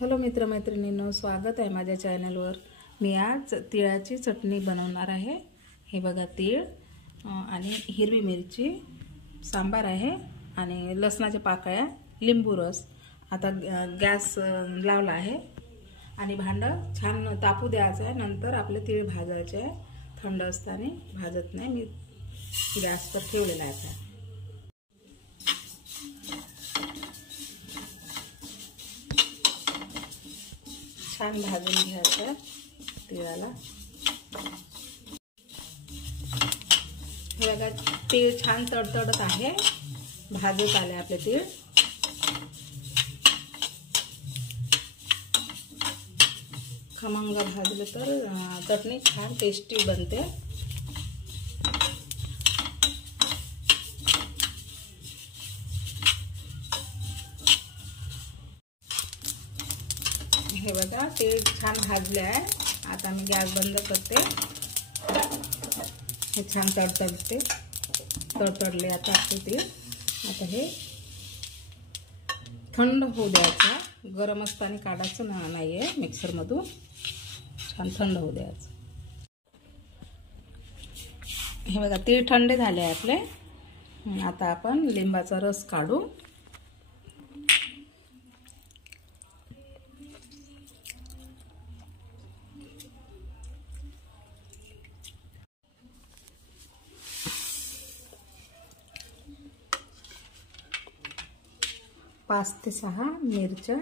Hello मित्रमैत्रिणींनो, स्वागत आहे माझ्या चॅनलवर। मी आज तिळाची चटणी बनवणार आहे। हे बघा, तीळ आणि हिरवी मिरची, सांबार आहे आणि लसणाच्या पाकळ्या, लिंबू रस। आता गॅस लावला आहे आणि भांडं छान तापू द्यायचं आहे। नंतर आपले तीळ भाजायचे आहे। थंड असताना भाजत नाही, मी गॅसवर ठेवलेला आहे। छान भाजून घ्यायचं तिळाला। हे बघा, तीळ छान तडतडत आहे, भाजत आले आपले तीळ। खमंग भाजले तर चटणी छान टेस्टी बनते। हे बघा, तीळ छान भाजले आहे। आता मी गॅस बंद करते। हे छान तडतडले आता आपले तीळ। आता हे थंड होऊ द्यायचं, गरम असताना काढायचं नाहीये मिक्सर मधून, छान थंड होऊ द्यायचं। हे बघा, तीळ थंड झाले आपले। आता आपण लिंबाचा रस काढू। पाच ते 6 मिरच्या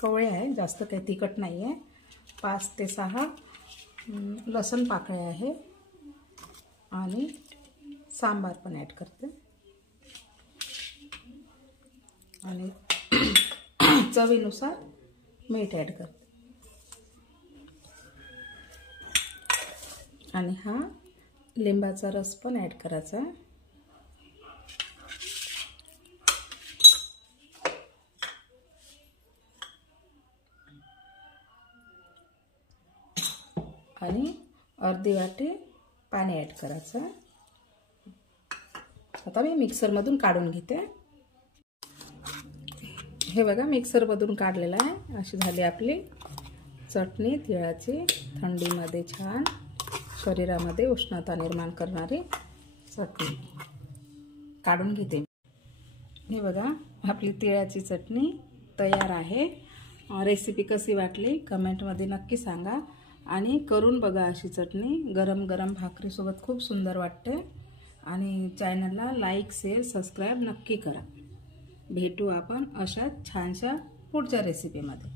कवळ्या आहे, जास्त काही तिखट नाही आहे। 5 ते 6 लसूण पाकळ्या आहे आणि सांबार पण ॲड करते आणि चवीनुसार मीठ ॲड करते आणि हा लिंबाचा रस पण ॲड करायचा आहे। आणि अर्धी वाटी पाणी ॲड करायचं। आता मी मिक्सर मधून काढून घेते। हे बघा, मिक्सर मधून काढलेला आहे। अशी झाली आपली चटणी तिळाची, थंडीमध्ये छान शरीरामध्ये उष्णता निर्माण करणारी चटणी। काढून घेते। हे बघा, आपली तिळाची चटणी तयार आहे। रेसिपी कशी वाटली कमेंटमध्ये नक्की सांगा आणि करून बघा अशी चटणी। गरम गरम भाकरीसोबत खूप सुंदर वाटते। आणि चॅनलला लाईक, शेअर, सबस्क्राईब नक्की करा। भेटू आपण अशाच छानशा पुढच्या रेसिपीमध्ये।